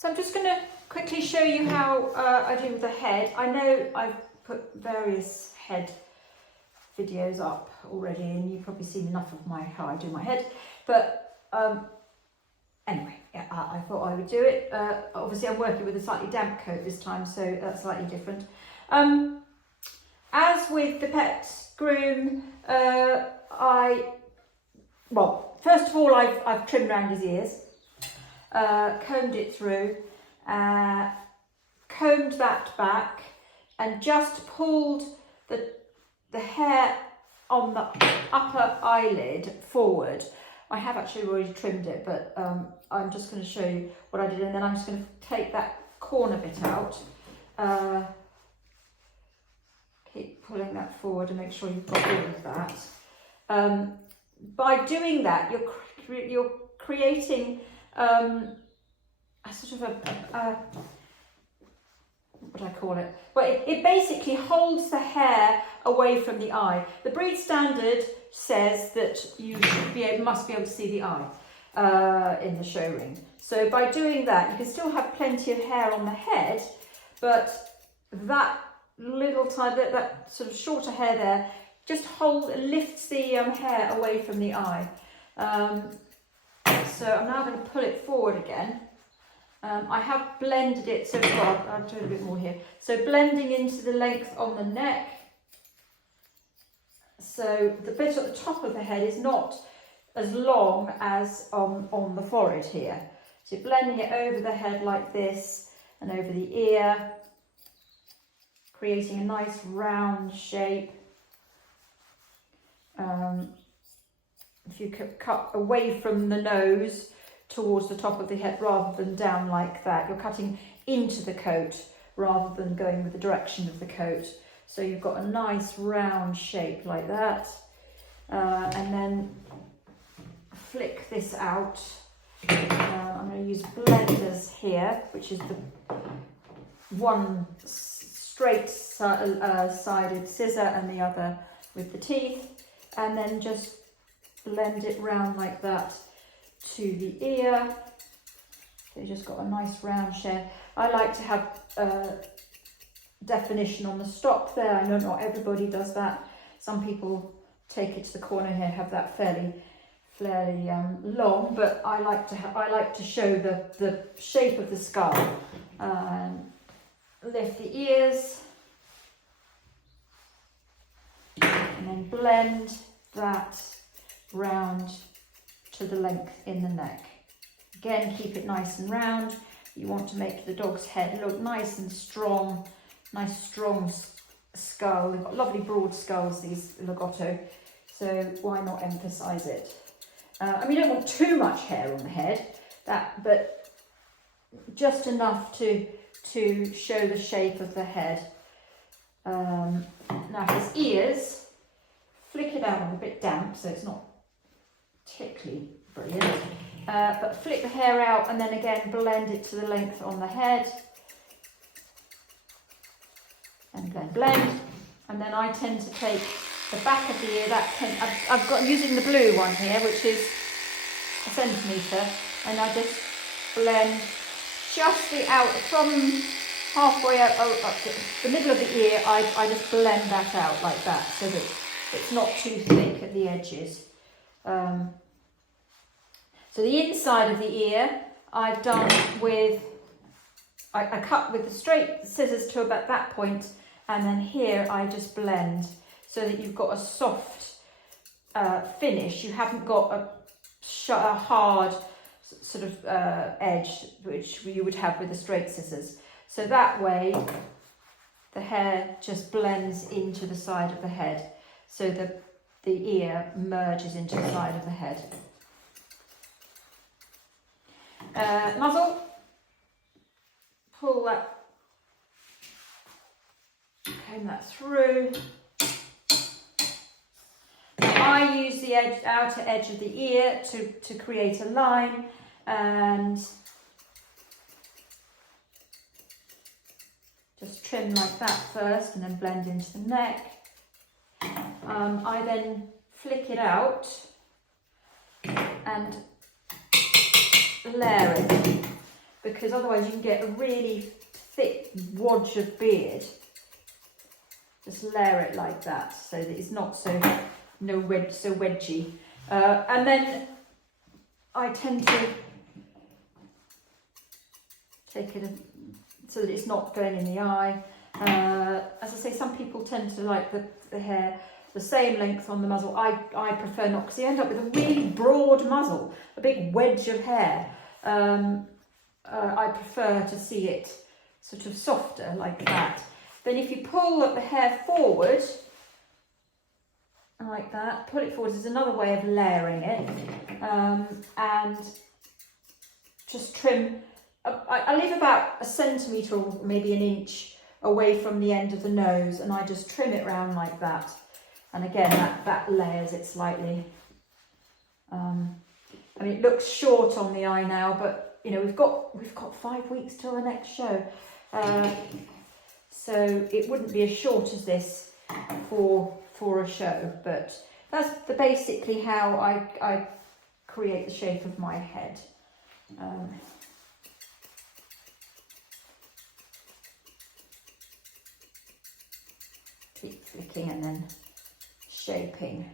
So I'm just going to quickly show you how I do the head. I know I've put various head videos up already, and you've probably seen enough of how I do my head. But anyway, yeah, I thought I would do it. Obviously, I'm working with a slightly damp coat this time, so that's slightly different. As with the pet groom, well, first of all, I've trimmed around his ears. Combed it through, combed that back, and just pulled the hair on the upper eyelid forward. I have actually already trimmed it, but I'm just going to show you what I did, and then I'm just going to take that corner bit out. Keep pulling that forward and make sure you've got all of that. By doing that, you're creating a sort of what do I call it? Well, it basically holds the hair away from the eye. The breed standard says that you must be able to see the eye in the show ring. So by doing that, you can still have plenty of hair on the head, but that little time, that sort of shorter hair there, just lifts the hair away from the eye. So I'm now going to pull it forward again. I have blended it, so far, I'll do a bit more here. So blending into the length on the neck. So the bit at the top of the head is not as long as on the forehead here. So blending it over the head like this and over the ear, creating a nice round shape. If you cut away from the nose towards the top of the head rather than down like that, you're cutting into the coat rather than going with the direction of the coat. So you've got a nice round shape like that. And then flick this out. I'm going to use blenders here, which is the one straight sided scissor and the other with the teeth, and then just blend it round like that to the ear. So you just got a nice round shape. I like to have definition on the stop there. I know not everybody does that. Some people take it to the corner here, have that fairly long, but I like to show the shape of the skull. Lift the ears and then blend that round to the length in the neck. Again, keep it nice and round. You want to make the dog's head look nice and strong, nice strong skull. They've got lovely broad skulls, these Lagotto, so why not emphasize it? I mean, you don't want too much hair on the head, but just enough to show the shape of the head. Now his ears, flick it out. I'm a bit damp, so it's not particularly brilliant. But flick the hair out and then again blend it to the length on the head. And then blend. And then I tend to take the back of the ear. I'm using the blue one here, which is a centimetre, and I just blend just the out from halfway up to the middle of the ear. I just blend that out like that, so that it's not too thick at the edges. So the inside of the ear I've done with, I cut with the straight scissors to about that point, and then here I just blend so that you've got a soft finish. You haven't got a hard sort of edge, which you would have with the straight scissors. So that way the hair just blends into the side of the head, so the ear merges into the side of the head. Muzzle, pull that, comb that through. I use the outer edge of the ear to create a line, and just trim like that first and then blend into the neck. I then flick it out and layer it. because otherwise you can get a really thick wodge of beard. Just layer it like that so that it's not so wedgy. And then I tend to take it so that it's not going in the eye. As I say, some people tend to like the hair the same length on the muzzle. I prefer not, because you end up with a really broad muzzle, a big wedge of hair. I prefer to see it sort of softer like that. Then if you pull the hair forward, like that, pull it forward is another way of layering it. And just trim. I leave about 1 centimetre or maybe 1 inch away from the end of the nose, and I just trim it round like that. And again, that layers it slightly. I mean, it looks short on the eye now, but you know, we've got 5 weeks till the next show, so it wouldn't be as short as this for a show. But that's basically how I create the shape of my head. Keep flicking and then shaping.